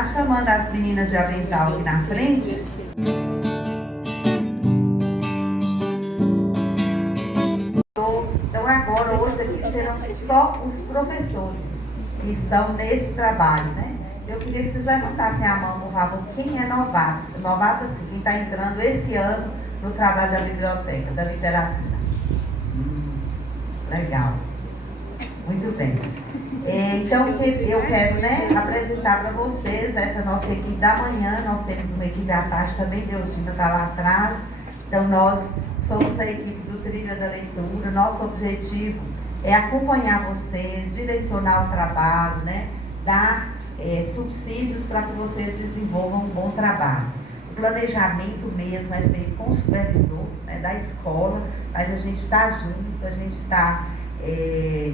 Tá chamando as meninas de avental aqui na frente. Então agora, hoje aqui serão só os professores que estão nesse trabalho, né? Eu queria que vocês levantassem a mão, por favor, quem é novato. Novato, assim, quem está entrando esse ano no trabalho da biblioteca, da literatura. Legal. Muito bem. Então, eu quero, né, apresentar para vocês essa nossa equipe da manhã. Nós temos uma equipe à tarde também, Deustina está lá atrás. Então, nós somos a equipe do Trilha da Leitura. Nosso objetivo é acompanhar vocês, direcionar o trabalho, né, dar subsídios para que vocês desenvolvam um bom trabalho. O planejamento mesmo é feito com o supervisor, né, da escola, mas a gente está junto, a gente está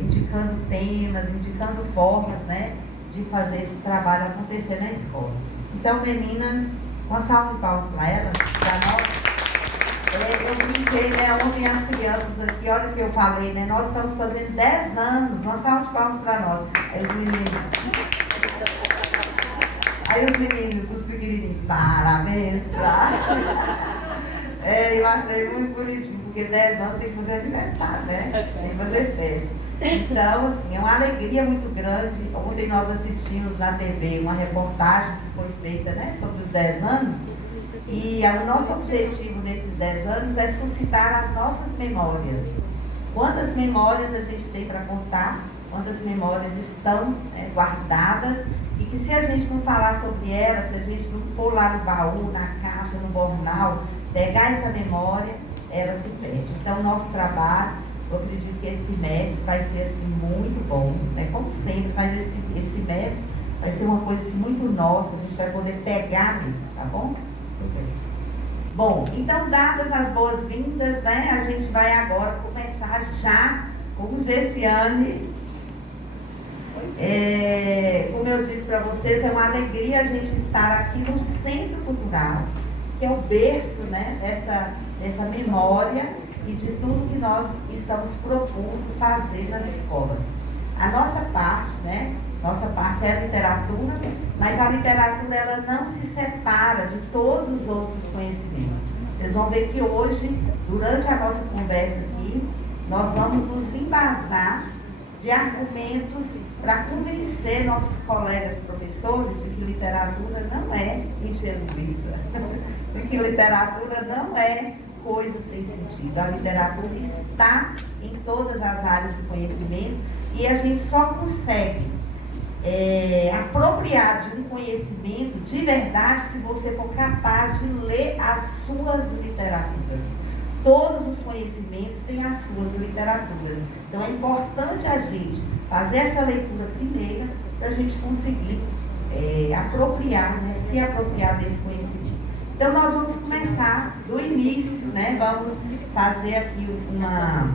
indicando temas, indicando formas, né, de fazer esse trabalho acontecer na escola. Então, meninas, uma salva de palmas para elas, para nós. Eu brinquei, né, ontem as crianças aqui, olha o que eu falei, né, nós estamos fazendo 10 anos, uma salva de palmas para nós. Aí os meninos, os pequenininhos, parabéns, tá? Eu achei muito bonitinho, porque 10 anos tem que fazer aniversário, né? Tem que fazer festa. Então, assim, é uma alegria muito grande. Ontem nós assistimos na TV uma reportagem que foi feita, né, sobre os 10 anos. E o nosso objetivo nesses 10 anos é suscitar as nossas memórias. Quantas memórias a gente tem para contar, quantas memórias estão guardadas, e que se a gente não falar sobre elas, se a gente não pôr lá no baú, na caixa, no jornal, pegar essa memória, ela se perde. Então, o nosso trabalho, eu acredito que esse semestre vai ser assim, muito bom, né? Como sempre, mas esse semestre vai ser uma coisa assim, muito nossa, a gente vai poder pegar mesmo, tá bom? Bom, então, dadas as boas-vindas, né, a gente vai agora começar já com o Gessiane. Como eu disse para vocês, é uma alegria a gente estar aqui no Centro Cultural, que é o berço, né, dessa memória e de tudo que nós estamos propondo fazer nas escolas. A nossa parte, né, nossa parte é a literatura, mas a literatura ela não se separa de todos os outros conhecimentos. Vocês vão ver que hoje, durante a nossa conversa aqui, nós vamos nos embasar de argumentos para convencer nossos colegas professores de que literatura não é encher linguiça, de que literatura não é coisa sem sentido. A literatura está em todas as áreas do conhecimento e a gente só consegue apropriar de um conhecimento de verdade se você for capaz de ler as suas literaturas. Todos os conhecimentos têm as suas literaturas. Então é importante a gente fazer essa leitura primeira para a gente conseguir apropriar, né, se apropriar desse conhecimento. Então nós vamos começar do início, né? Vamos fazer aqui uma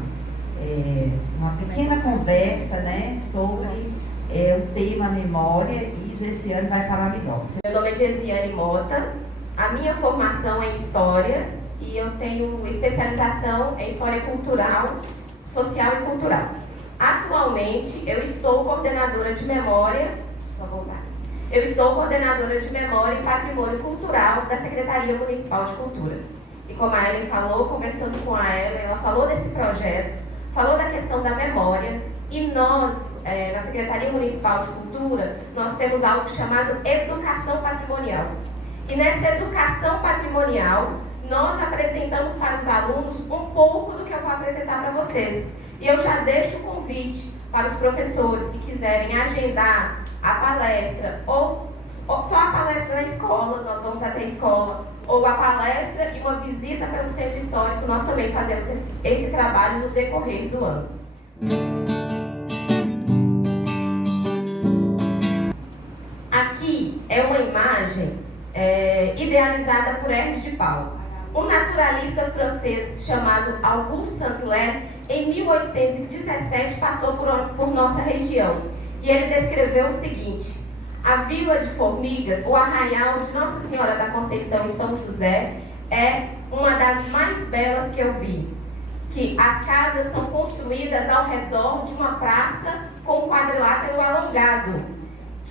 pequena conversa, né, sobre o tema memória, e Gessiane vai falar melhor. Meu nome é Gessiane Mota, a minha formação é em História e eu tenho especialização em História Cultural, Social e Cultural. Atualmente eu estou coordenadora de memória, eu estou coordenadora de memória e patrimônio cultural da Secretaria Municipal de Cultura. E como a Ellen falou, conversando com a Ellen, ela falou desse projeto, falou da questão da memória, e nós, na Secretaria Municipal de Cultura, nós temos algo chamado Educação Patrimonial. E nessa Educação Patrimonial, nós apresentamos para os alunos um pouco do que eu vou apresentar para vocês. E eu já deixo o convite para os professores que quiserem agendar a palestra, ou só a palestra na escola, nós vamos até a escola, ou a palestra e uma visita pelo Centro Histórico, nós também fazemos esse trabalho no decorrer do ano. Aqui é uma imagem idealizada por Hermes de Paulo. Um naturalista francês chamado Auguste Saint-Hilaire, em 1817, passou por nossa região. E ele descreveu o seguinte: a Vila de Formigas, o arraial de Nossa Senhora da Conceição em São José, é uma das mais belas que eu vi. Que as casas são construídas ao redor de uma praça com um quadrilátero alongado,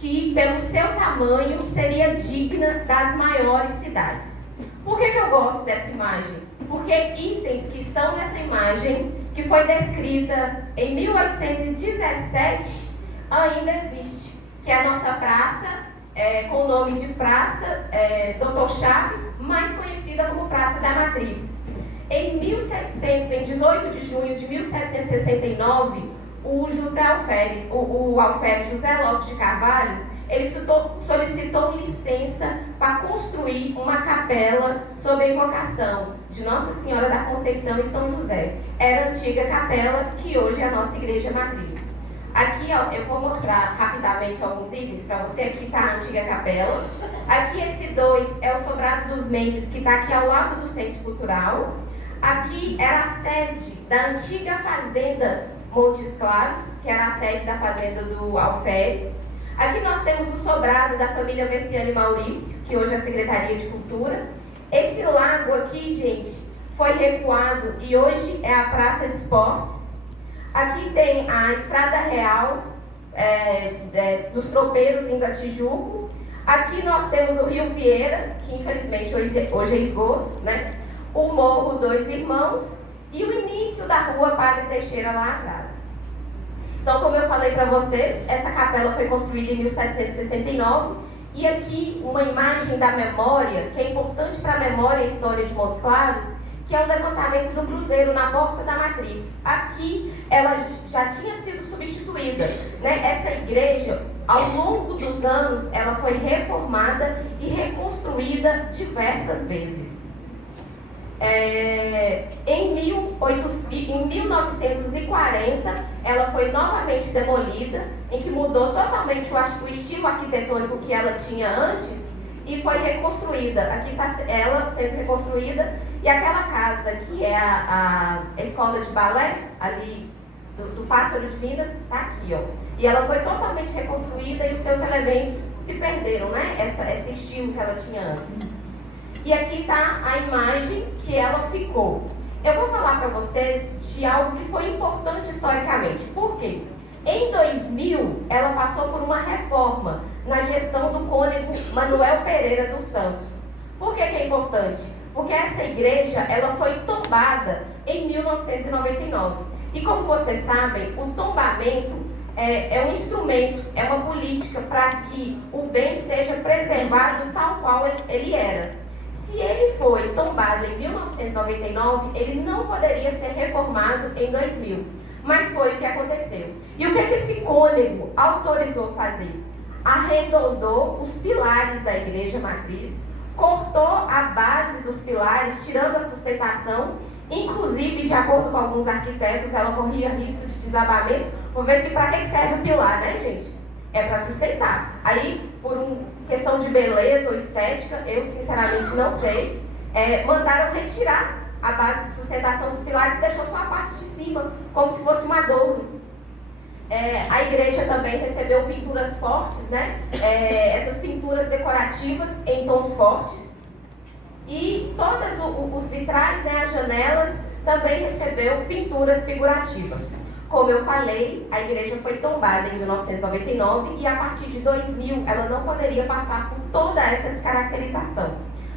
que, pelo seu tamanho, seria digna das maiores cidades. Por que eu gosto dessa imagem? Porque itens que estão nessa imagem, que foi descrita em 1817, ainda existe, que é a nossa praça, com o nome de Praça Dr. Chaves, mais conhecida como Praça da Matriz. Em 18 de junho de 1769, o alferes José Lopes de Carvalho, ele solicitou licença para construir uma capela sob a invocação de Nossa Senhora da Conceição e São José. Era a antiga capela que hoje é a nossa igreja matriz. Aqui, ó, eu vou mostrar rapidamente alguns itens para você. Aqui está a antiga capela. Aqui esse 2 é o Sobrado dos Mendes, que está aqui ao lado do Centro Cultural. Aqui era a sede da antiga fazenda Montes Claros, que era a sede da fazenda do alferes. Aqui nós temos o sobrado da família Veciane Maurício, que hoje é a Secretaria de Cultura. Esse lago aqui, gente, foi recuado e hoje é a Praça de Esportes. Aqui tem a Estrada Real dos Tropeiros indo a Tijuco. Aqui nós temos o Rio Vieira, que infelizmente hoje é esgoto, né? O Morro Dois Irmãos e o início da Rua Padre Teixeira lá atrás. Então, como eu falei para vocês, essa capela foi construída em 1769 e aqui uma imagem da memória, que é importante para a memória e a história de Montes Claros, que é o levantamento do cruzeiro na Porta da Matriz. Aqui ela já tinha sido substituída, né? Essa igreja, ao longo dos anos, ela foi reformada e reconstruída diversas vezes. Em 1940, ela foi novamente demolida, em que mudou totalmente o estilo arquitetônico que ela tinha antes e foi reconstruída. Aqui está ela sendo reconstruída e aquela casa que é a escola de balé, ali do Pássaro de Minas, está aqui, ó. E ela foi totalmente reconstruída e os seus elementos se perderam, né? Esse estilo que ela tinha antes. E aqui está a imagem que ela ficou. Eu vou falar para vocês de algo que foi importante historicamente. Por quê? Em 2000, ela passou por uma reforma na gestão do cônego Manuel Pereira dos Santos. Por que é importante? Porque essa igreja ela foi tombada em 1999. E como vocês sabem, o tombamento é um instrumento, é uma política para que o bem seja preservado tal qual ele era. Se ele foi tombado em 1999, ele não poderia ser reformado em 2000. Mas foi o que aconteceu. E o que esse cônego autorizou fazer? Arredondou os pilares da igreja matriz, cortou a base dos pilares, tirando a sustentação. Inclusive, de acordo com alguns arquitetos, ela corria risco de desabamento. Vamos ver se para que serve o pilar, né, gente? É para sustentar. Aí, por uma questão de beleza ou estética, eu sinceramente não sei, mandaram retirar a base de sustentação dos pilares e deixou só a parte de cima, como se fosse um adorno. A igreja também recebeu pinturas fortes, né? Essas pinturas decorativas em tons fortes. E todos os vitrais, né, as janelas, também recebeu pinturas figurativas. Como eu falei, a igreja foi tombada em 1999 e a partir de 2000 ela não poderia passar por toda essa descaracterização.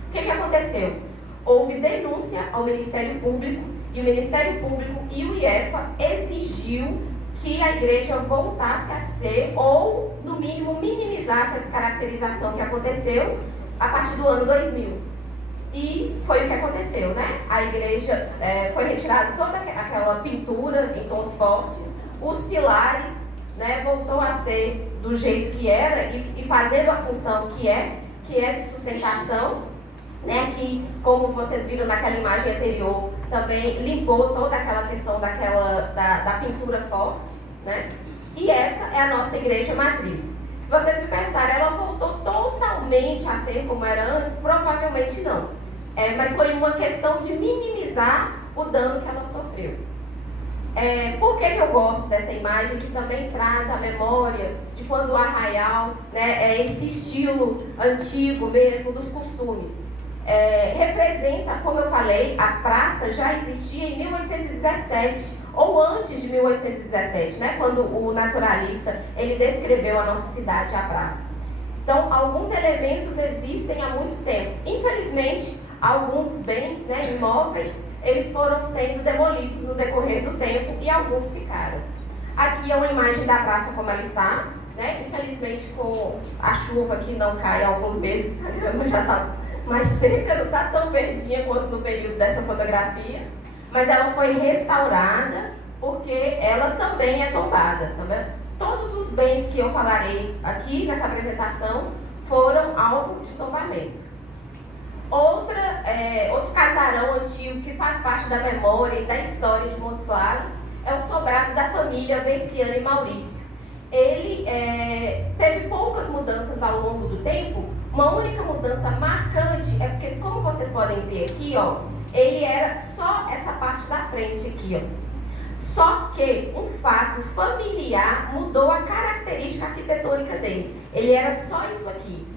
O que aconteceu? Houve denúncia ao Ministério Público e o Ministério Público e o IEFA exigiu que a igreja voltasse a ser, ou no mínimo minimizasse a descaracterização que aconteceu a partir do ano 2000. E foi o que aconteceu, né? A igreja foi retirada toda aquela pintura em tons fortes, os pilares, né, voltou a ser do jeito que era e fazendo a função que é de sustentação, né? Que, como vocês viram naquela imagem anterior, também limpou toda aquela questão da pintura forte, né? E essa é a nossa igreja matriz. Se vocês me perguntarem, ela voltou totalmente a ser como era antes? Provavelmente não. Mas foi uma questão de minimizar o dano que ela sofreu. Por que eu gosto dessa imagem, que também traz a memória de quando o arraial, né, esse estilo antigo mesmo, dos costumes? representa, como eu falei, a praça já existia em 1817, ou antes de 1817, né, quando o naturalista ele descreveu a nossa cidade, a praça. Então, alguns elementos existem há muito tempo. Infelizmente, alguns bens, né, imóveis, eles foram sendo demolidos no decorrer do tempo e alguns ficaram. Aqui é uma imagem da praça como ela está, né? Infelizmente, com a chuva que não cai há alguns meses, a grama já está mais seca, não está tão verdinha quanto no período dessa fotografia, mas ela foi restaurada porque ela também é tombada, tá vendo? Todos os bens que eu falarei aqui nessa apresentação foram alvo de tombamento. Outro casarão antigo que faz parte da memória e da história de Montes Claros é o sobrado da família Versiani e Maurício. Ele teve poucas mudanças ao longo do tempo. Uma única mudança marcante é porque, como vocês podem ver aqui, ó, ele era só essa parte da frente aqui, ó. Só que um fato familiar mudou a característica arquitetônica dele. Ele era só isso aqui.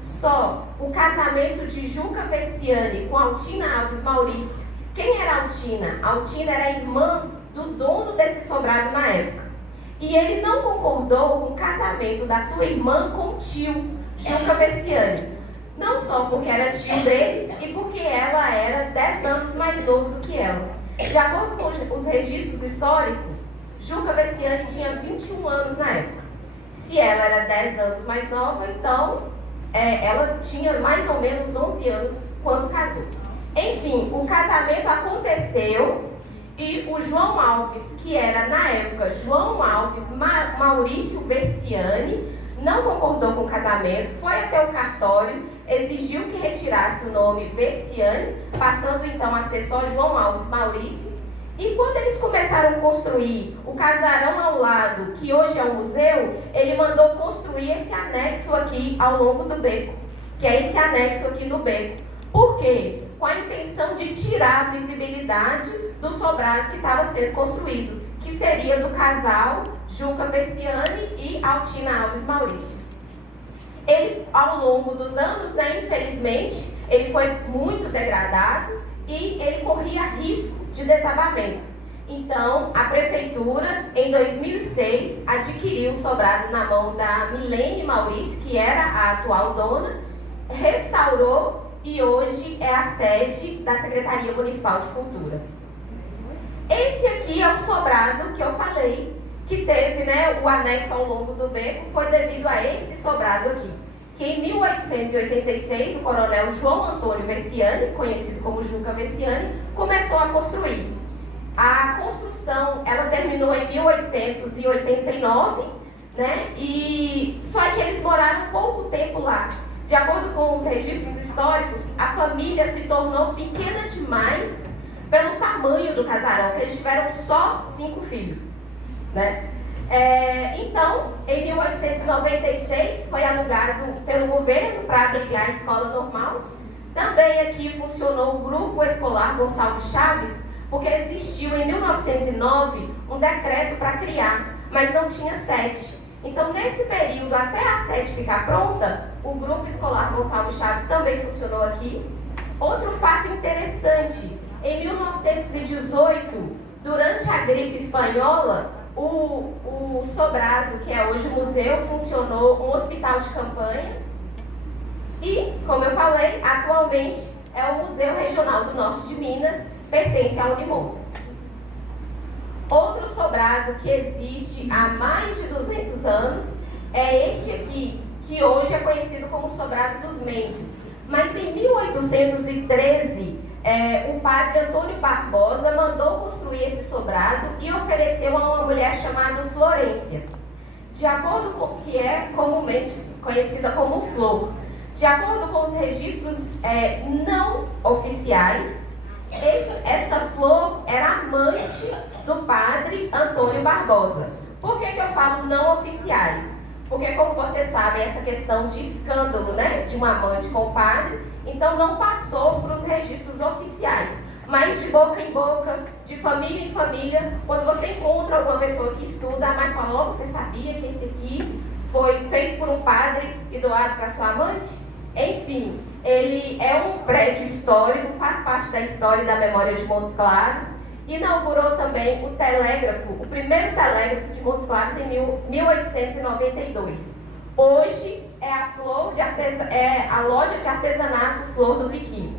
Só o casamento de Juca Versiani com Altina Alves Maurício. Quem era Altina? Altina era irmã do dono desse sobrado na época. E ele não concordou com o casamento da sua irmã com o tio, Juca Versiani. Não só porque era tio deles e porque ela era 10 anos mais novo do que ela. De acordo com os registros históricos, Juca Versiani tinha 21 anos na época. Se ela era 10 anos mais nova, então ela tinha mais ou menos 11 anos quando casou. Enfim, o casamento aconteceu e o João Alves, que era na época João Alves Maurício Versiani, não concordou com o casamento, foi até o cartório, exigiu que retirasse o nome Versiani, passando então a ser só João Alves Maurício. E quando eles começaram a construir o casarão ao lado, que hoje é o museu, ele mandou construir esse anexo aqui ao longo do beco, que é esse anexo aqui no beco. Por quê? Com a intenção de tirar a visibilidade do sobrado que estava sendo construído, que seria do casal Juca Versiani e Altina Alves Maurício. Ele, ao longo dos anos, né, infelizmente, ele foi muito degradado e ele corria risco de desabamento. Então, a prefeitura, em 2006, adquiriu o sobrado na mão da Milene Maurício, que era a atual dona, restaurou e hoje é a sede da Secretaria Municipal de Cultura. Esse aqui é o sobrado que eu falei, que teve, né, o anexo ao longo do beco, foi devido a esse sobrado aqui. Que em 1886, o coronel João Antônio Versiani, conhecido como Juca Versiani, começou a construir. A construção, ela terminou em 1889, né, e só que eles moraram pouco tempo lá. De acordo com os registros históricos, a família se tornou pequena demais pelo tamanho do casarão, que eles tiveram só 5 filhos, né? Então, em 1896, foi alugado pelo governo para abrigar a escola normal. Também aqui funcionou o Grupo Escolar Gonçalves Chaves, porque existiu em 1909 um decreto para criar, mas não tinha sede. Então, nesse período, até a sede ficar pronta, o Grupo Escolar Gonçalves Chaves também funcionou aqui. Outro fato interessante, em 1918, durante a gripe espanhola, o sobrado, que é hoje o museu, funcionou um hospital de campanha. E, como eu falei, atualmente é o Museu Regional do Norte de Minas, pertence à Unimontes. Outro sobrado que existe há mais de 200 anos é este aqui, que hoje é conhecido como Sobrado dos Mendes. Mas em 1813, o padre Antônio Barbosa mandou construir esse sobrado e ofereceu a uma mulher chamada Florência, de acordo com que é comumente conhecida como Flor. De acordo com os registros não oficiais, essa Flor era amante do padre Antônio Barbosa. Por que eu falo não oficiais? Porque, como vocês sabem, essa questão de escândalo, né, de uma amante com o padre, então não passou para os registros oficiais, mas de boca em boca, de família em família, quando você encontra alguma pessoa que estuda, mas fala, você sabia que esse aqui foi feito por um padre e doado para sua amante? Enfim, ele é um prédio histórico, faz parte da história e da memória de Montes Claros. Inaugurou também o telégrafo, o primeiro telégrafo de Montes Claros em 1892. Hoje é a loja de artesanato Flor do Piqui.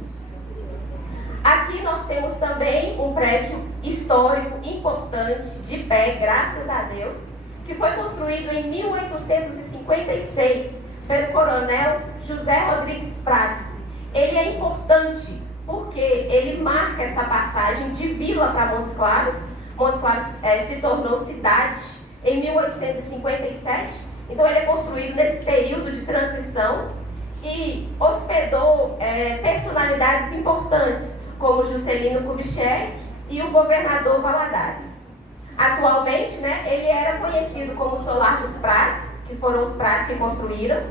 Aqui nós temos também um prédio histórico importante, de pé, graças a Deus, que foi construído em 1856 pelo coronel José Rodrigues Prates. Ele é importante porque ele marca essa passagem de vila para Montes Claros. Montes Claros se tornou cidade em 1857, então ele é construído nesse período de transição e hospedou personalidades importantes, como Juscelino Kubitschek e o governador Valadares. Atualmente, ele era conhecido como Solar dos Prates, que foram os Prates que construíram.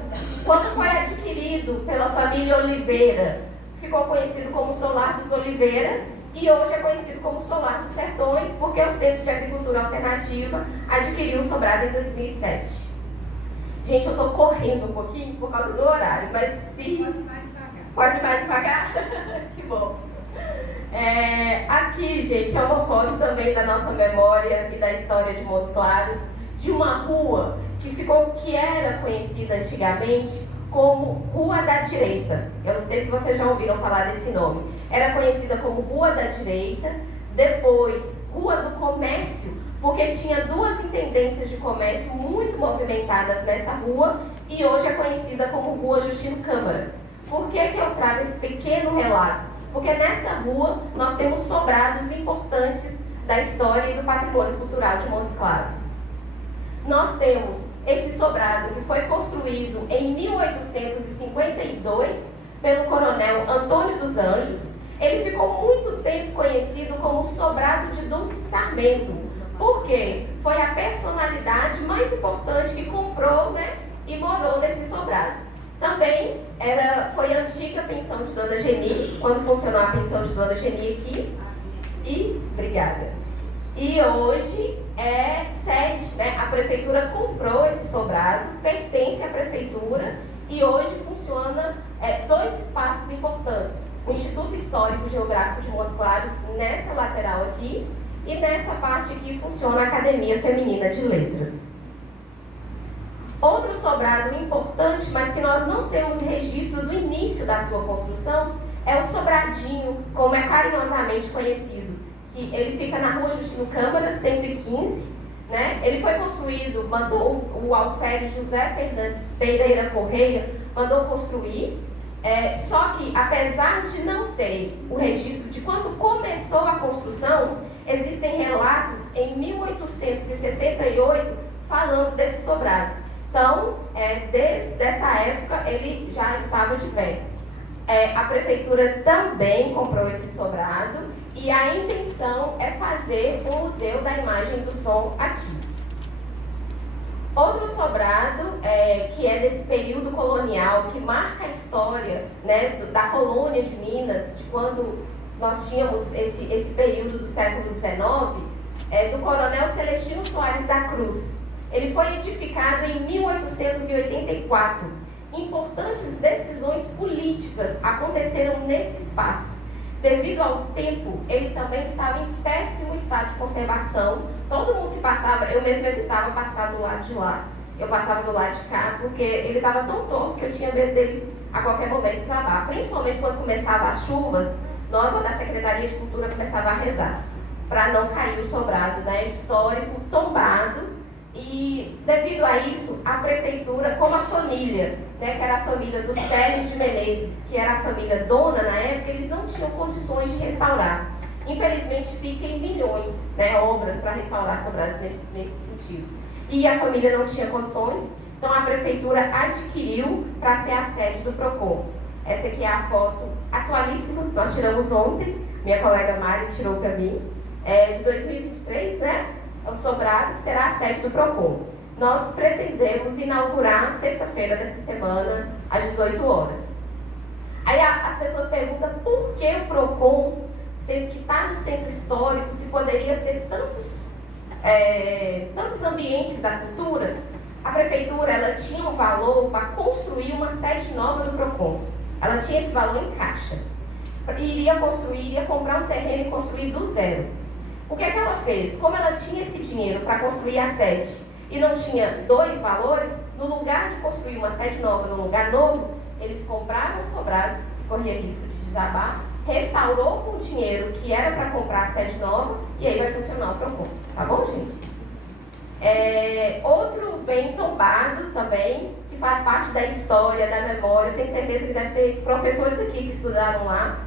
Quando foi adquirido pela família Oliveira, ficou conhecido como Solar dos Oliveira e hoje é conhecido como Solar dos Sertões, porque o Centro de Agricultura Alternativa adquiriu o sobrado em 2007. Gente, eu estou correndo um pouquinho por causa do horário, mas se... Pode ir mais devagar? Que bom. Aqui, gente, é uma foto também da nossa memória e da história de Montes Claros, de uma rua que era conhecida antigamente como Rua da Direita. Eu não sei se vocês já ouviram falar desse nome. Era conhecida como Rua da Direita, depois Rua do Comércio, porque tinha duas intendências de comércio muito movimentadas nessa rua, e hoje é conhecida como Rua Justino Câmara. Por que eu trago esse pequeno relato? Porque nessa rua nós temos sobrados importantes da história e do patrimônio cultural de Montes Claros. Nós temos esse sobrado que foi construído em 1852 pelo coronel Antônio dos Anjos. Ele ficou muito tempo conhecido como Sobrado de Dulce Sarmento, porque foi a personalidade mais importante que comprou, e morou nesse sobrado. Também foi a antiga pensão de Dona Geni, quando funcionou a pensão de Dona Geni aqui. Obrigada. E hoje é sede, a prefeitura comprou esse sobrado, pertence à prefeitura e hoje funciona dois espaços importantes. O Instituto Histórico Geográfico de Montes Claros, nessa lateral aqui, e nessa parte aqui funciona a Academia Feminina de Letras. Outro sobrado importante, mas que nós não temos registro do início da sua construção, é o Sobradinho, como é carinhosamente conhecido. Que ele fica na Rua Justino Câmara, 115. Ele foi construído, mandou o alferes José Fernandes Pereira Correia, mandou construir. Só que, apesar de não ter o registro de quando começou a construção, existem relatos em 1868 falando desse sobrado. Então, desde essa época, ele já estava de pé. A prefeitura também comprou esse sobrado e a intenção é fazer um museu da imagem do som aqui. Outro sobrado, que é desse período colonial, que marca a história da colônia de Minas, de quando nós tínhamos esse período do século XIX, é do coronel Celestino Soares da Cruz. Ele foi edificado em 1884. Importantes decisões políticas aconteceram nesse espaço. Devido ao tempo, ele também estava em péssimo estado de conservação. Todo mundo que passava, eu mesma evitava passar do lado de lá. Eu passava do lado de cá, porque ele estava tão torto que eu tinha medo dele a qualquer momento desabar. Principalmente quando começavam as chuvas, nós lá da Secretaria de Cultura começava a rezar, para não cair o sobrado histórico tombado. E devido a isso, a prefeitura, como a família, que era a família dos Teles de Menezes, que era a família dona na época, eles não tinham condições de restaurar. Infelizmente, fica em milhões, obras para restaurar sobrados nesse sentido. E a família não tinha condições, então a prefeitura adquiriu para ser a sede do PROCON. Essa aqui é a foto atualíssima, nós tiramos ontem, minha colega Mari tirou para mim, de 2023, o sobrado que será a sede do PROCON. Nós pretendemos inaugurar sexta-feira dessa semana, às 18 horas. Aí as pessoas perguntam por que o PROCON, sendo que está no centro histórico, se poderia ser tantos ambientes da cultura. a prefeitura ela tinha um valor para construir uma sede nova do PROCON. Ela tinha esse valor em caixa. Iria comprar um terreno e construir do zero. O que é que ela fez? Como ela tinha esse dinheiro para construir a sede e não tinha dois valores, no lugar de construir uma sede nova num lugar novo, eles compraram o sobrado, que corria risco de desabar, restaurou com o dinheiro que era para comprar a sede nova e aí vai funcionar o PROCON. Tá bom, gente? Outro bem tombado também, que faz parte da história, da memória, tenho certeza que deve ter professores aqui que estudaram lá,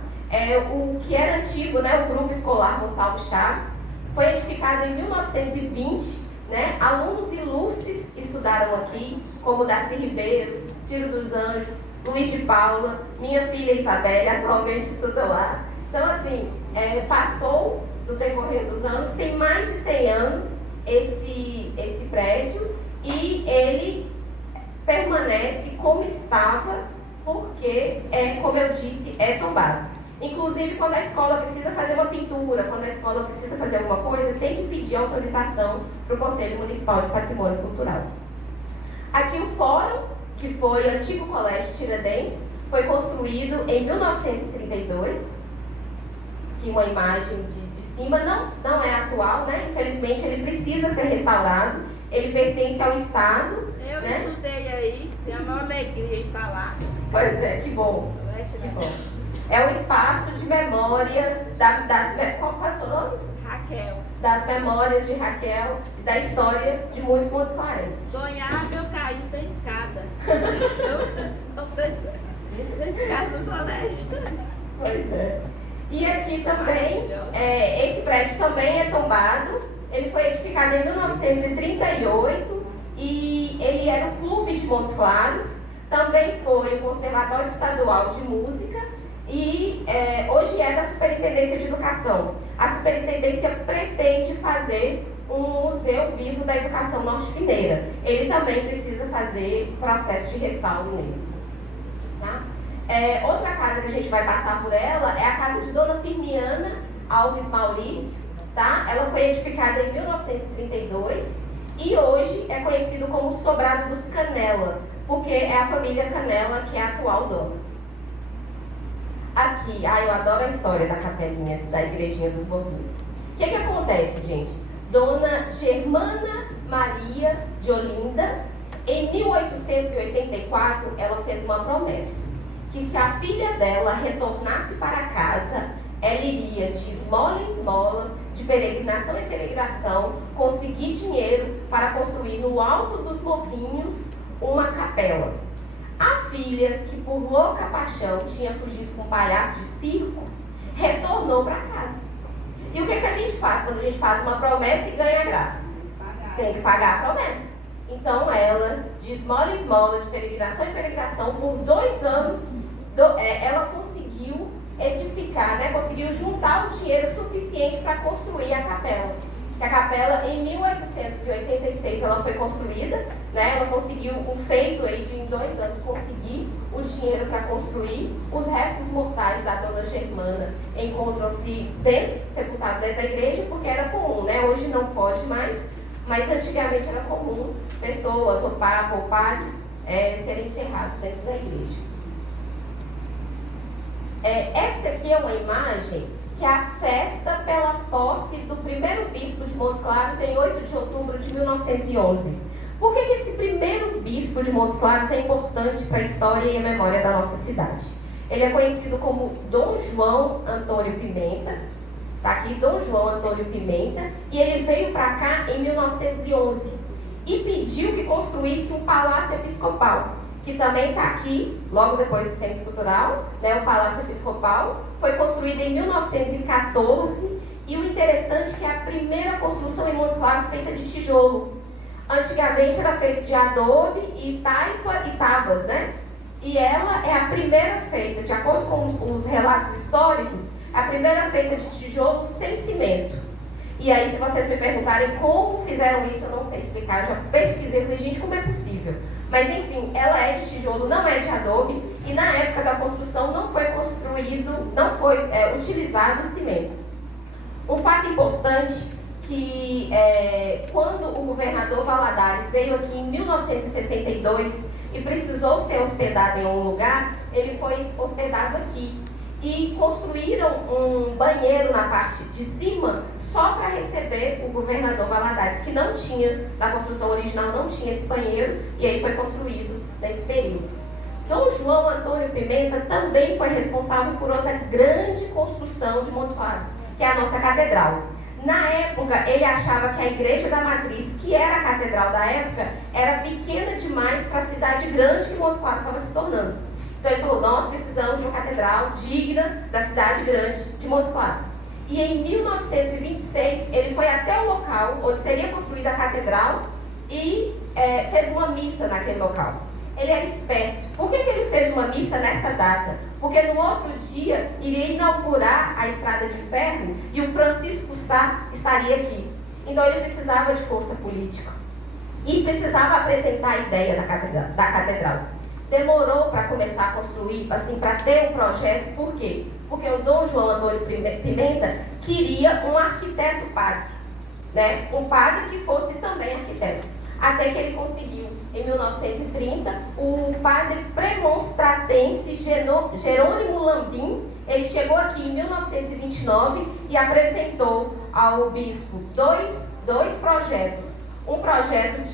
o que era antigo, né, o Grupo Escolar Gonçalves Chaves, foi edificado em 1920, né, alunos ilustres estudaram aqui, como Darcy Ribeiro, Ciro dos Anjos, Luiz de Paula, minha filha Isabelle atualmente estuda lá. Então, assim, passou do decorrer dos anos, tem mais de 100 anos esse prédio e ele permanece como estava porque, como eu disse, é tombado. Inclusive, quando a escola precisa fazer uma pintura, quando a escola precisa fazer alguma coisa, tem que pedir autorização para o Conselho Municipal de Patrimônio Cultural. Aqui o Fórum, que foi o antigo Colégio Tiradentes, foi construído em 1932. Aqui uma imagem de cima, não é atual, né? Infelizmente ele precisa ser restaurado, ele pertence ao Estado. Eu né? estudei aí, tenho a maior alegria em falar. Pois é, que bom. Que bom. É um espaço de memória qual é o seu nome? Raquel. Das memórias de Raquel e da história de muitos Montes Clarence. Sonhava eu cair da escada. Da escada do colégio. Pois é. E aqui também, esse prédio também é tombado. Ele foi edificado em 1938 e ele era o Clube de Montes Claros. Também foi o Conservatório Estadual de Música e hoje é da Superintendência de Educação. A Superintendência pretende fazer um museu vivo da educação norte-mineira. Ele também precisa fazer processo de restauro nele. Tá? Outra casa que a gente vai passar por ela é a casa de Dona Firmiana Alves Maurício. Tá? Ela foi edificada em 1932 e hoje é conhecido como Sobrado dos Canela, porque é a família Canela que é a atual dona. Aqui, eu adoro a história da capelinha, da Igrejinha dos Bobinhos. O que acontece, gente? Dona Germana Maria de Olinda, em 1884, ela fez uma promessa, que se a filha dela retornasse para casa, ela iria de esmola em esmola, de peregrinação em peregrinação, conseguir dinheiro para construir no alto dos morrinhos uma capela. A filha, que por louca paixão tinha fugido com um palhaço de circo, retornou para casa. E o que a gente faz quando a gente faz uma promessa e ganha graça? Tem que pagar a promessa. Então ela, de esmola em esmola, de peregrinação em peregrinação, por 2 anos, ela conseguiu edificar, né? Conseguiu juntar o dinheiro suficiente para construir a capela. A capela, em 1886, ela foi construída, né? Ela conseguiu o feito aí de, em 2 anos, conseguir o dinheiro para construir. Os restos mortais da Dona Germana encontram-se sepultados dentro da igreja, porque era comum, né? Hoje não pode mais, mas antigamente era comum pessoas, ou padres, serem enterrados dentro da igreja. Essa aqui é uma imagem que é a festa pela posse do primeiro bispo de Montes Claros em 8 de outubro de 1911. Por que esse primeiro bispo de Montes Claros é importante para a história e a memória da nossa cidade? Ele é conhecido como Dom João Antônio Pimenta, tá aqui, Dom João Antônio Pimenta, e ele veio para cá em 1911 e pediu que construísse um palácio episcopal, que também está aqui, logo depois do Centro Cultural, né, o Palácio Episcopal, foi construído em 1914 e o interessante é que é a primeira construção em Montes Claros feita de tijolo. Antigamente era feita de adobe e taipa e tábuas, né? E ela é a primeira feita, de acordo com os relatos históricos, a primeira feita de tijolo sem cimento. E aí, se vocês me perguntarem como fizeram isso, eu não sei explicar, eu já pesquisei, falei, gente, como é possível? Mas enfim, ela é de tijolo, não é de adobe, e na época da construção não foi utilizado cimento. Um fato importante que quando o governador Valadares veio aqui em 1962 e precisou ser hospedado em um lugar, ele foi hospedado aqui. E construíram um banheiro na parte de cima só para receber o governador Valadares, que não tinha, na construção original não tinha esse banheiro, e aí foi construído nesse período. Dom João Antônio Pimenta também foi responsável por outra grande construção de Montes Claros, que é a nossa catedral. Na época, ele achava que a Igreja da Matriz, que era a catedral da época, era pequena demais para a cidade grande que Montes Claros estava se tornando. Então ele falou, nós precisamos de uma catedral digna da cidade grande de Montes Claros. E em 1926, ele foi até o local onde seria construída a catedral e fez uma missa naquele local. Ele era esperto. Por que ele fez uma missa nessa data? Porque no outro dia iria inaugurar a estrada de ferro e o Francisco Sá estaria aqui. Então ele precisava de força política e precisava apresentar a ideia da catedral. Demorou para começar a construir, assim, para ter um projeto. Por quê? Porque o Dom João Antônio Pimenta queria um arquiteto padre, né? Um padre que fosse também arquiteto. Até que ele conseguiu, em 1930, o padre premonstratense Jerônimo Lambim. Ele chegou aqui em 1929 e apresentou ao bispo dois projetos. Um projeto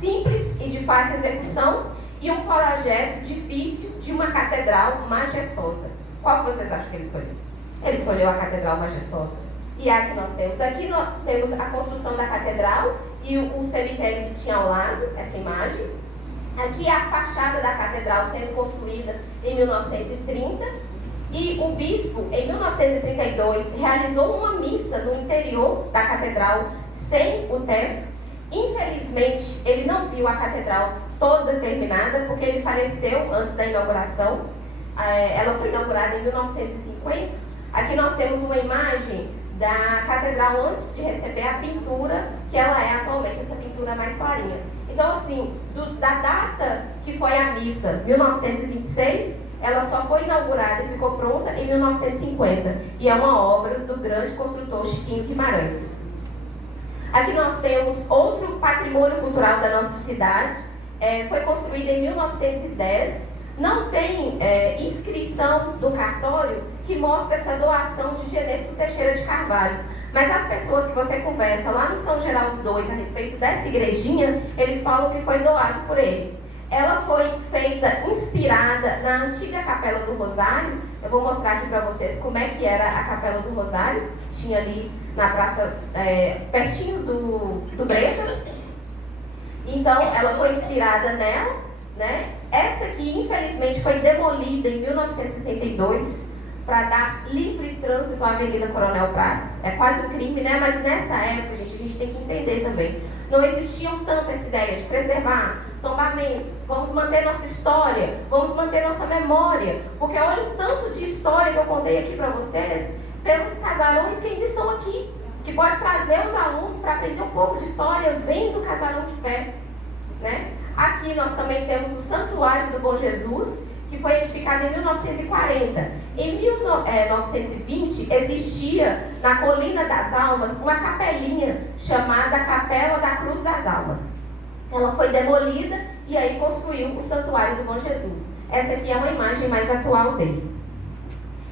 simples e de fácil execução, e um projeto difícil de uma catedral majestosa. Qual que vocês acham que ele escolheu? Ele escolheu a catedral majestosa. E aqui nós temos a construção da catedral e o cemitério que tinha ao lado, essa imagem. Aqui é a fachada da catedral sendo construída em 1930. E o bispo, em 1932, realizou uma missa no interior da catedral sem o teto. Infelizmente, ele não viu a catedral toda terminada, porque ele faleceu antes da inauguração. Ela foi inaugurada em 1950. Aqui nós temos uma imagem da catedral antes de receber a pintura que ela é atualmente, essa pintura mais clarinha. Então, assim, da data que foi a missa, 1926, ela só foi inaugurada e ficou pronta em 1950. E é uma obra do grande construtor Chiquinho Guimarães. Aqui nós temos outro patrimônio cultural da nossa cidade. Foi construído em 1910. Não tem inscrição do cartório que mostra essa doação de Genésio Teixeira de Carvalho. Mas as pessoas que você conversa lá no São Geraldo 2 a respeito dessa igrejinha, eles falam que foi doado por ele. Ela foi feita inspirada na antiga Capela do Rosário. Eu vou mostrar aqui para vocês como é que era a Capela do Rosário, que tinha ali na praça, pertinho do Bretas. Então, ela foi inspirada nela, né? Essa aqui, infelizmente, foi demolida em 1962 para dar livre trânsito à Avenida Coronel Prates. É quase um crime, né? Mas nessa época, gente, a gente tem que entender também. Não existia tanto essa ideia de preservar tombamento, vamos manter nossa história, vamos manter nossa memória. Porque olha o tanto de história que eu contei aqui para vocês, pelos casarões que ainda estão aqui, que pode trazer os alunos para aprender um pouco de história vendo o casarão de pé, né? Aqui nós também temos o Santuário do Bom Jesus, que foi edificado em 1940. Em 1920, existia na Colina das Almas uma capelinha chamada Capela da Cruz das Almas. Ela foi demolida e aí construiu o Santuário do Bom Jesus. Essa aqui é uma imagem mais atual dele.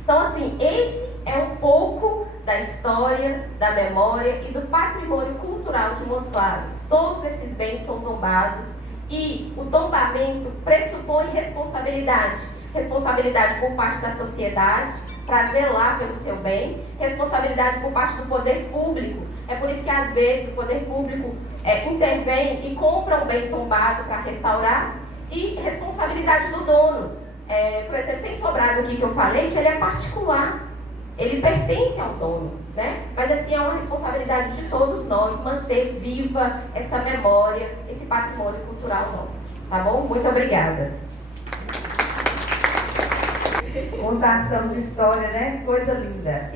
Então, assim, esse é um pouco da história, da memória e do patrimônio cultural de Montes Claros. Todos esses bens são tombados. E o tombamento pressupõe responsabilidade. Responsabilidade por parte da sociedade, para zelar pelo seu bem. Responsabilidade por parte do poder público. É por isso que, às vezes, o poder público intervém e compra um bem tombado para restaurar. E responsabilidade do dono. Por exemplo, tem sobrado aqui que eu falei que ele é particular. Ele pertence ao dono, né? Mas assim, é uma responsabilidade de todos nós manter viva essa memória, esse patrimônio cultural nosso. Tá bom? Muito obrigada. Contação de história, né? Coisa linda.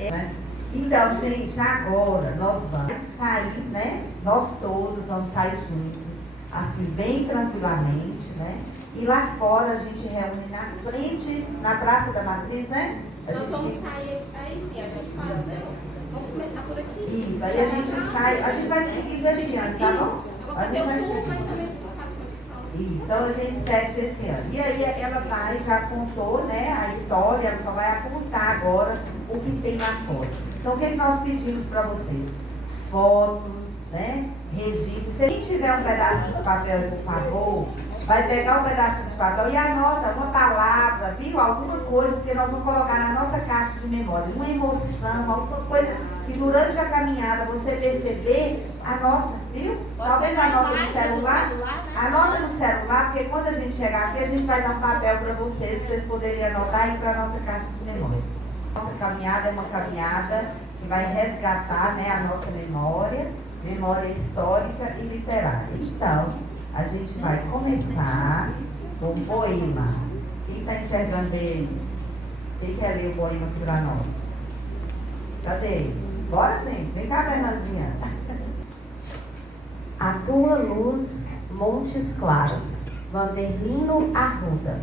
Então, gente, agora nós vamos sair, né? Nós todos vamos sair juntos, assim, bem tranquilamente, né? E lá fora a gente reúne na frente, na Praça da Matriz, né? Nós vamos sair aí sim, a gente faz, né? Vamos começar por aqui. Isso, aí a gente sai, a gente vai seguir gestiando, tá bom? Eu vou fazer o tour mais ou menos que eu faço com as escolas. Isso, então a gente segue esse ano. E aí ela vai, já contou, né, a história, ela só vai apontar agora o que tem lá fora. Então o que nós pedimos para vocês? Fotos, né, registro. Se quem tiver um pedaço de papel, por favor, vai pegar um pedaço de papel e anota uma palavra, viu? Alguma coisa, porque nós vamos colocar na nossa caixa de memórias, uma emoção, alguma coisa que durante a caminhada você perceber, anota, viu? Talvez anota no celular. Anota no celular, porque quando a gente chegar aqui, a gente vai dar um papel para vocês poderem anotar e ir para a nossa caixa de memórias. Nossa caminhada é uma caminhada que vai resgatar, né, a nossa memória histórica e literária. Então, a gente vai começar com um poema. Quem está enxergando ele? Quem quer ler o poema aqui para nós? Cadê? Bora, gente. Vem cá, Fernandinha. A tua luz, montes claros. Vanderlino Arruda.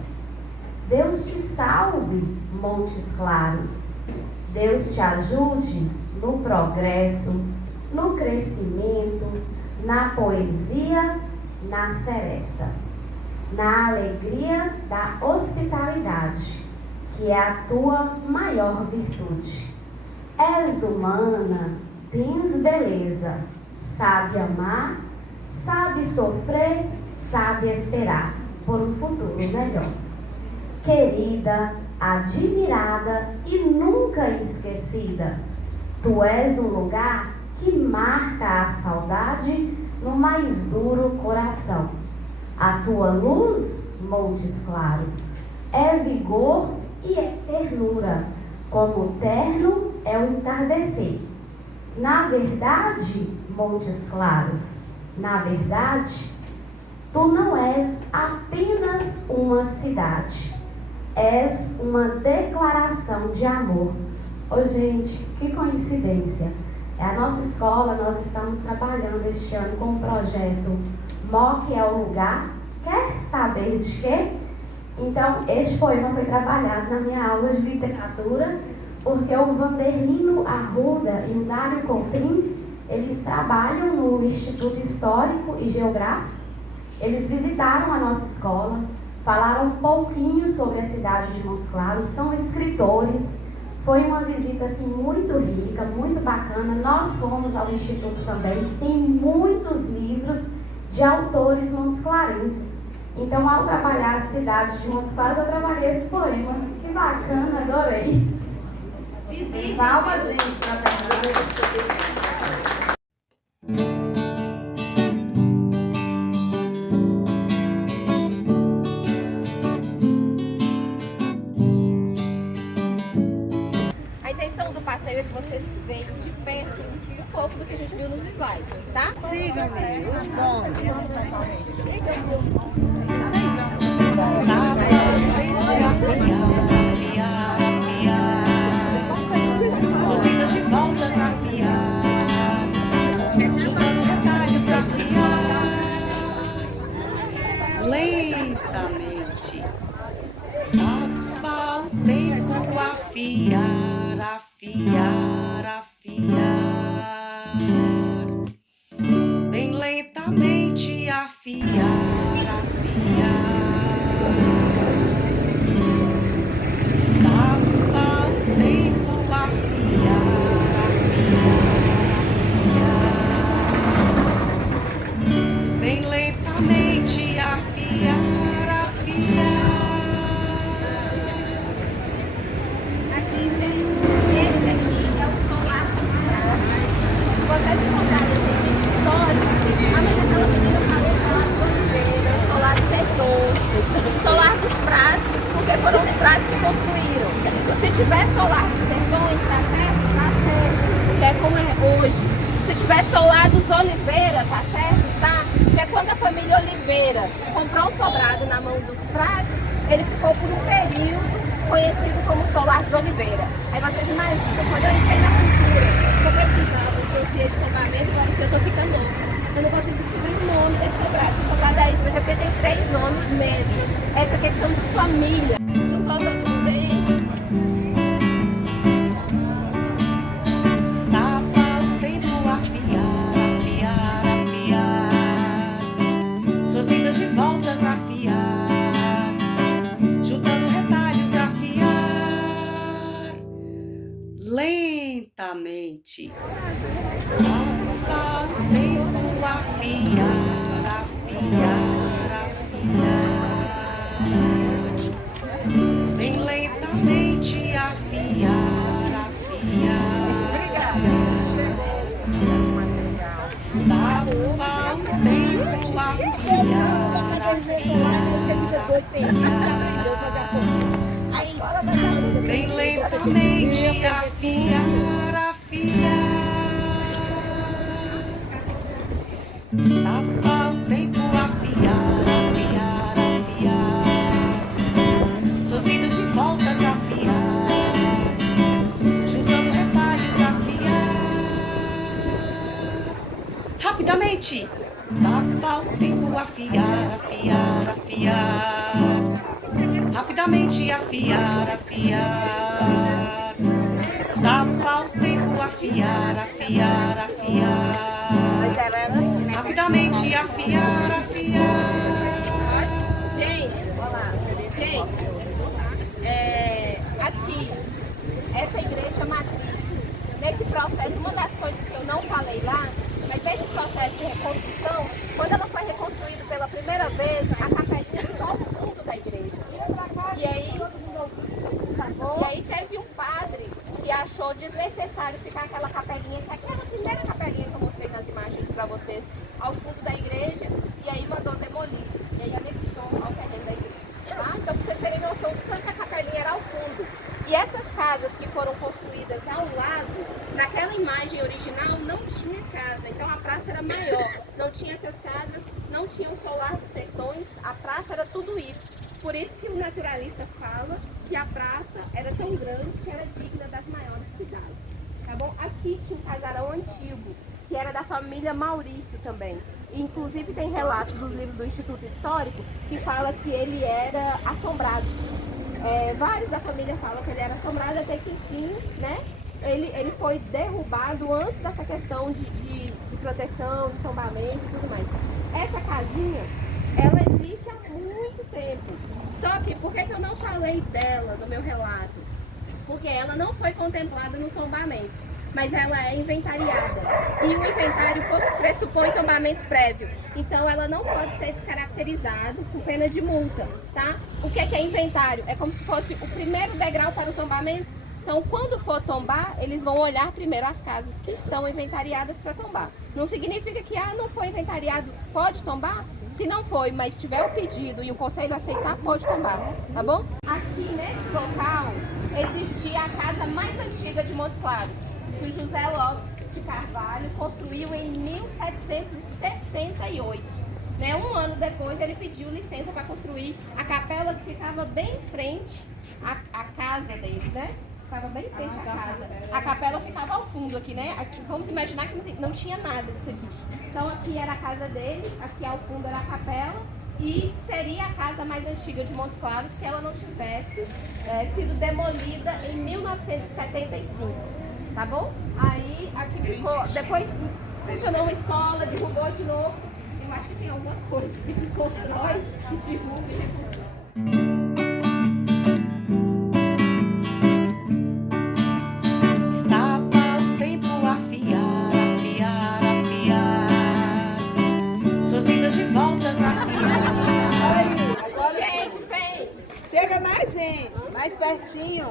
Deus te salve, montes claros. Deus te ajude no progresso, no crescimento, na poesia, na seresta, na alegria da hospitalidade, que é a tua maior virtude. És humana, tens beleza, sabe amar, sabe sofrer, sabe esperar por um futuro melhor. Querida, admirada e nunca esquecida, tu és um lugar que marca a saudade no mais duro coração. A tua luz, montes claros, é vigor e é ternura, como terno é o entardecer. Na verdade, montes claros, na verdade, tu não és apenas uma cidade, és uma declaração de amor. Ô gente, que coincidência! É a nossa escola, nós estamos trabalhando este ano com o projeto MOC é o lugar. Quer saber de quê? Então, este poema foi trabalhado na minha aula de literatura, porque o Vanderlino Arruda e o Dário Coutrin, eles trabalham no Instituto Histórico e Geográfico. Eles visitaram a nossa escola, falaram um pouquinho sobre a cidade de Montes Claros, são escritores. Foi uma visita assim, muito rica, muito bacana. Nós fomos ao Instituto também, que tem muitos livros de autores montesclarenses. Então, ao trabalhar a cidade de Montes Claros, eu trabalhei esse poema. Que bacana, adorei. Palma, gente, para a passeio é que vocês vejam de perto um pouco do que a gente viu nos slides, tá? Siga-me, os bons. Suas e voltas a afiar, juntando retalhos a afiar, lentamente. Estava o tempo a afiar, afiar, afiar, bem lentamente afiar, afiar. Estava o tempo a afiar, afiar, afiar, bem lentamente afiar, afiar. Aqui, gente, esse aqui é o solar dos pratos. Se vocês encontrarem esse registro histórico, a minha janela menina falou solar dos Oliveira, solar Sertoso, solar dos pratos, porque foram os pratos que construíram. Se tiver solar dos Sertões, tá certo? Tá certo, que é como é hoje. Se tiver solar dos Oliveira, tá certo? Tá? Que é quando a família Oliveira comprou um sobrado na mão dos pratos, ele ficou por um período conhecido como Solar de Oliveira. Aí vocês imaginam, quando eu entrei na cultura, eu precisava de dossiê de acampamento, agora eu tô ficando louca. Eu não consigo descobrir o nome desse sobrado. O sobrado é isso, mas eu tem 3 nomes mesmo. Essa questão de família. Juntou todo mundo aí? Está lentamente. Estava o tempo a afiar, afiar, afiar. Bem lentamente afiar, afiar. Estava o tempo a afiar, afiar. Bem lentamente afiar, afiar. Estava o tempo a afiar, afiar, afiar. Suas idas e voltas a afiar, juntando retalhos a afiar. Rapidamente! Estava o tempo a afiar, afiar, afiar. Rapidamente afiar, afiar. Estava o tempo a afiar, afiar, afiar. Rapidamente afiar, afiar. Gente, aqui, essa igreja matriz, nesse processo, uma das coisas que eu não falei lá, mas nesse processo de reconstrução, quando ela foi reconstruída pela primeira vez, a capelinha ficou ao fundo da igreja. E aí teve um padre que achou desnecessário ficar aquela capelinha, que é aquela primeira capelinha que eu mostrei nas imagens para vocês, ao fundo da igreja, e aí mandou demolir, e aí anexou ao terreno da igreja. Tá? Então, para vocês terem noção do quanto a capelinha era ao fundo. E essas casas que foram construídas ao lado, naquela imagem original não tinha casa, então a praça era maior, não tinha essas casas, não tinha o solar dos sertões, a praça era tudo isso. Por isso que o naturalista fala que a praça era tão grande que era digna das maiores cidades. Tá bom? Aqui tinha um casarão antigo, que era da família Maurício também. Inclusive tem relatos dos livros do Instituto Histórico que fala que ele era assombrado. Vários da família falam que ele era assombrado até que enfim, né? Ele foi derrubado antes dessa questão de proteção, de tombamento e tudo mais. Essa casinha, ela existe há muito tempo. Só que, por que eu não falei dela no meu relato? Porque ela não foi contemplada no tombamento, mas ela é inventariada. E o inventário pressupõe tombamento prévio. Então, ela não pode ser descaracterizada com pena de multa, tá? O que é inventário? É como se fosse o primeiro degrau para o tombamento. Então, quando for tombar, eles vão olhar primeiro as casas que estão inventariadas para tombar. Não significa que, não foi inventariado, pode tombar? Se não foi, mas tiver o pedido e o conselho aceitar, pode tombar, tá bom? Aqui nesse local existia a casa mais antiga de Montes Claros, que o José Lopes de Carvalho construiu em 1768. Né? Um ano depois ele pediu licença para construir a capela que ficava bem em frente à casa dele, né? Ficava bem em frente à casa. A capela ficava ao fundo aqui, né? Aqui, vamos imaginar que não tinha nada disso aqui. Então aqui era a casa dele, aqui ao fundo era a capela e seria a casa mais antiga de Montes Claros se ela não tivesse sido demolida em 1975, tá bom? Aí aqui ficou, depois funcionou uma escola, derrubou de novo. Eu acho que tem alguma coisa que constrói, que derruba e reconstrói. Chega mais, gente. Mais pertinho.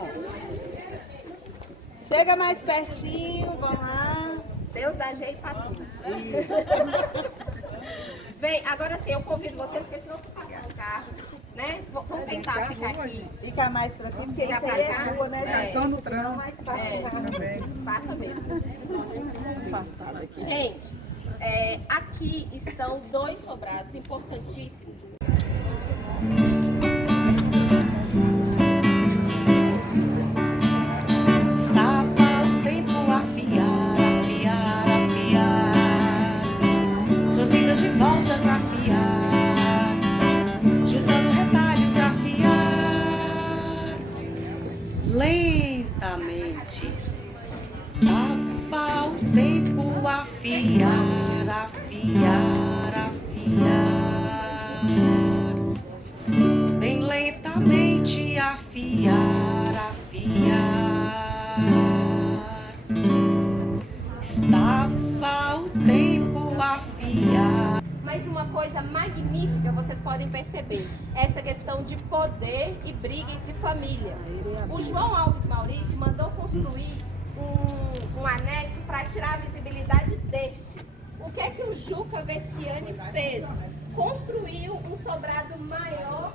Chega mais pertinho. Vamos lá. Deus dá jeito pra tudo. Vem, agora sim, eu convido vocês, porque senão se passar um carro, né? Vamos tentar ficar aqui. Fica mais pra aqui, porque isso Fica aí pra cá. é rua, né? Já só no trânsito. Mais fácil também. Passa mesmo. Afastado aqui. Gente, aqui estão 2 sobrados importantíssimos. Lentamente estava o tempo a afiar, afiar, afiar. Bem lentamente afiar, afiar. coisa magnífica, vocês podem perceber, essa questão de poder e briga entre família. O João Alves Maurício mandou construir um anexo para tirar a visibilidade deste. O que é que o Juca Versiani fez? Construiu um sobrado maior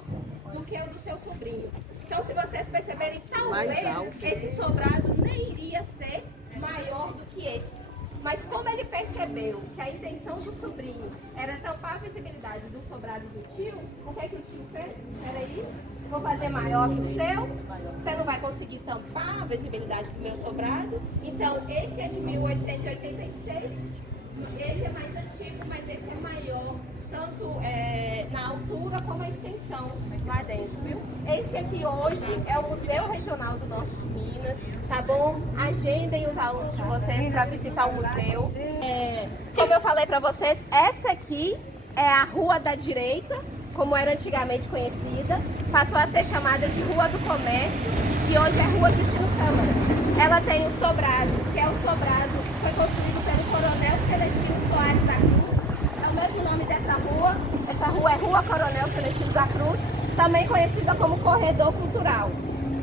do que o do seu sobrinho. Então, se vocês perceberem, talvez esse sobrado nem iria ser maior do que esse. Mas como ele percebeu que a intenção do sobrinho era tampar a visibilidade do sobrado do tio, o que é que o tio fez? Peraí, vou fazer maior que o seu, você não vai conseguir tampar a visibilidade do meu sobrado. Então, esse é de 1886, esse é mais antigo, mas esse é maior, tanto na altura como a extensão lá dentro, viu? Esse aqui hoje é o Museu Regional do Norte de Minas, tá bom? Agendem os alunos de vocês para visitar o museu. Como eu falei para vocês, essa aqui é a Rua da Direita, como era antigamente conhecida, passou a ser chamada de Rua do Comércio e hoje é Rua Justino Câmara. Ela tem o sobrado, que é o sobrado que foi construído pelo Coronel Celestino Soares da Cruz. É o mesmo nome dessa rua. Essa rua é Rua Coronel Celestino da Cruz, também conhecida como Corredor Cultural.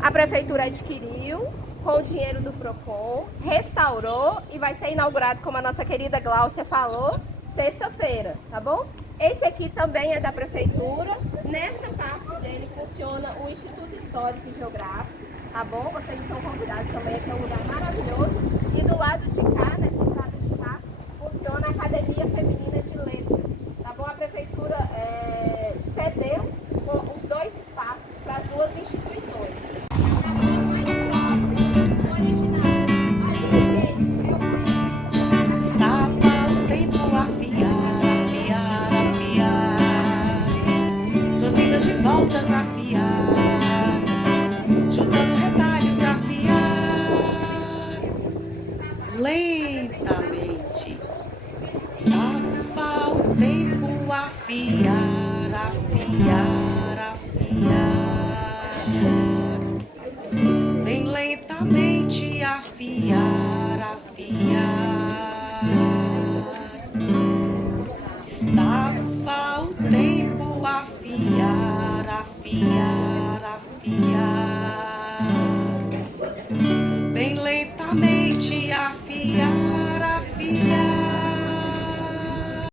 A prefeitura adquiriu com o dinheiro do Procon, restaurou e vai ser inaugurado, como a nossa querida Gláucia falou, sexta-feira, tá bom? Esse aqui também é da prefeitura. Nessa parte dele funciona o Instituto Histórico e Geográfico, tá bom? Vocês são convidados também, aqui é um lugar maravilhoso. E do lado de cá, nessa entrada de cá, funciona a Academia Feminina de Letras, tá bom? A prefeitura cedeu os dois espaços para as duas instituições. Estava o tempo a afiar, afiar, afiar, suas idas e voltas a afiar, juntando retalhos a afiar, lentamente. Estava o tempo a afiar, afiar, afiar, bem lentamente afiar, afiar. Estava o tempo a afiar, afiar.